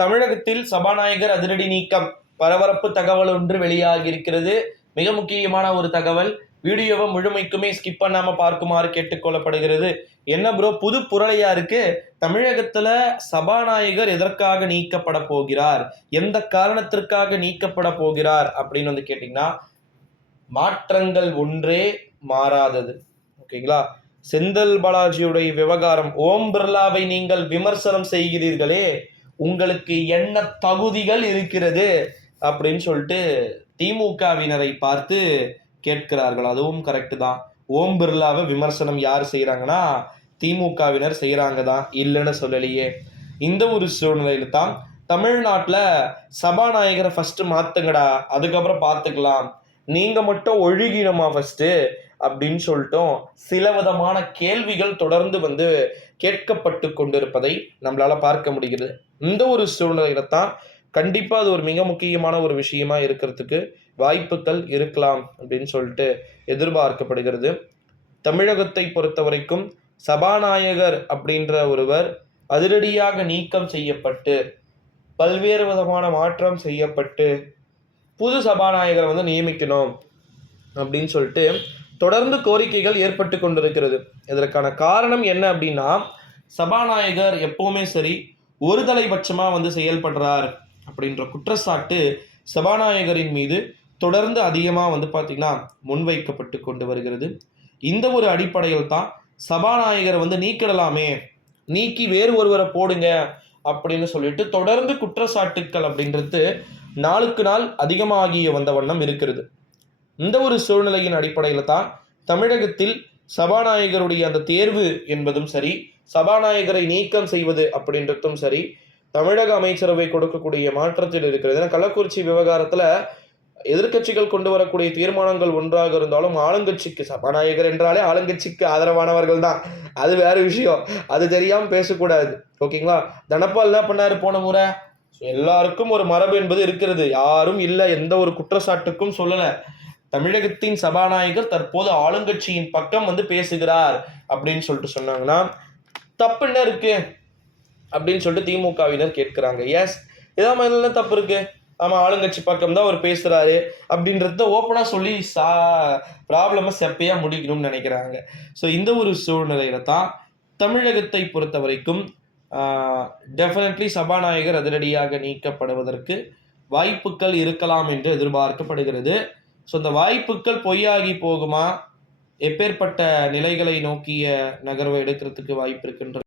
தமிழகத்தில் சபாநாயகர் அதிரடி நீக்கம் பரபரப்பு தகவல் ஒன்று வெளியாகி இருக்கிறது. மிக முக்கியமான ஒரு தகவல். வீடியோவை முழுமைக்குமே ஸ்கிப் பண்ணாம பார்க்குமாறு கேட்டுக்கொள்ளப்படுகிறது. என்ன ப்ரோ புது புரளையா இருக்கு? தமிழகத்துல சபாநாயகர் எதற்காக நீக்கப்பட போகிறார், எந்த காரணத்திற்காக நீக்கப்பட போகிறார் அப்படின்னு கேட்டீங்கன்னா, மாற்றங்கள் ஒன்றே மாறாதது. ஓகேங்களா? செந்தில் பாலாஜியுடைய விவகாரம், ஓம் பிர்லாவை நீங்கள் விமர்சனம் செய்கிறீர்களே, உங்களுக்கு என்ன தகுதிகள் இருக்கிறது அப்படின்னு சொல்லிட்டு திமுகவினரை பார்த்து கேட்கிறார்கள். அதுவும் கரெக்டு தான். ஓம் பிர்லாவை விமர்சனம் யார் செய்கிறாங்கன்னா, திமுகவினர் செய்கிறாங்க தான், இல்லைன்னு சொல்லலையே. இந்த ஒரு சூழ்நிலையில தான் தமிழ்நாட்டில் சபாநாயகரை ஃபஸ்ட்டு மாற்றுங்கடா, அதுக்கப்புறம் பார்த்துக்கலாம், நீங்கள் மட்டும் ஒழுகினமா ஃபஸ்ட்டு அப்படின்னு சொல்லிட்டோம் சில விதமான கேள்விகள் தொடர்ந்து கேட்கப்பட்டு கொண்டிருப்பதை நம்மளால பார்க்க முடிகிறது. இந்த ஒரு சூழ்நிலையில தான் கண்டிப்பா அது ஒரு மிக முக்கியமான ஒரு விஷயமா இருக்கிறதுக்கு வாய்ப்புகள் இருக்கலாம் அப்படின்னு சொல்லிட்டு எதிர்பார்க்கப்படுகிறது. தமிழகத்தை பொறுத்த வரைக்கும் சபாநாயகர் அப்படின்ற ஒருவர் அதிரடியாக நீக்கம் செய்யப்பட்டு பல்வேறு விதமான மாற்றம் செய்யப்பட்டு புது சபாநாயகரை நியமிக்கணும் அப்படின்னு சொல்லிட்டு தொடர்ந்து கோரிக்கைகள் ஏற்பட்டு கொண்டிருக்கிறது. இதற்கான காரணம் என்ன அப்படின்னா, சபாநாயகர் எப்பவுமே சரி ஒரு தலைபட்சமாக செயல்படுறார் அப்படின்ற குற்றச்சாட்டு சபாநாயகரின் மீது தொடர்ந்து அதிகமாக பார்த்தீங்கன்னா முன்வைக்கப்பட்டு கொண்டு வருகிறது. இந்த ஒரு அடிப்படையில் தான் சபாநாயகரை நீக்கிடலாமே, நீக்கி வேறு ஒருவரை போடுங்க அப்படின்னு சொல்லிட்டு தொடர்ந்து குற்றச்சாட்டுக்கள் அப்படின்றது நாளுக்கு நாள் அதிகமாகிய வந்த வண்ணம் இருக்கிறது. இந்த ஒரு சூழ்நிலையின் அடிப்படையில் தான் தமிழகத்தில் சபாநாயகருடைய அந்த தேர்வு என்பதும் சரி, சபாநாயகரை நீக்கம் செய்வது அப்படின்றதும் சரி, தமிழக அமைச்சரவை கொடுக்கக்கூடிய மாற்றத்தில் இருக்கிறது. ஏன்னா கள்ளக்குறிச்சி விவகாரத்தில் எதிர்கட்சிகள் கொண்டு வரக்கூடிய தீர்மானங்கள் ஒன்றாக இருந்தாலும் ஆளுங்கட்சிக்கு, சபாநாயகர் என்றாலே ஆளுங்கட்சிக்கு ஆதரவானவர்கள் தான், அது வேற விஷயம், அது தெரியாமல் பேசக்கூடாது. ஓகேங்களா? தனபால் என்ன பண்ணாரு போன முறை? எல்லாருக்கும் ஒரு மரபு என்பது இருக்கிறது. யாரும் இல்லை, எந்த ஒரு குற்றச்சாட்டுக்கும் சொல்லலை. தமிழகத்தின் சபாநாயகர் தற்போது ஆளுங்கட்சியின் பக்கம் பேசுகிறார் அப்படின்னு சொல்லிட்டு சொன்னாங்கன்னா தப்பு என்ன இருக்கு அப்படின்னு சொல்லிட்டு திமுகவினர் கேட்கிறாங்க. எஸ், இதான் என்ன தப்பு இருக்கு? ஆமா, ஆளுங்கட்சி பக்கம் தான் அவர் பேசுறாரு அப்படின்றத ஓப்பனா சொல்லி ப்ராப்ளம செப்பையா முடிக்கணும்னு நினைக்கிறாங்க. ஸோ இந்த ஒரு சூழ்நிலையில தான் தமிழகத்தை பொறுத்த வரைக்கும் டெஃபினெட்லி சபாநாயகர் அதிரடியாக நீக்கப்படுவதற்கு வாய்ப்புகள் இருக்கலாம் என்று எதிர்பார்க்கப்படுகிறது. ஸோ இந்த வாய்ப்புகள் பொய்யாகி போகுமா, எப்பேற்பட்ட நிலைகளை நோக்கிய நகர்வை எடுக்கிறதுக்கு வாய்ப்பு இருக்குன்ற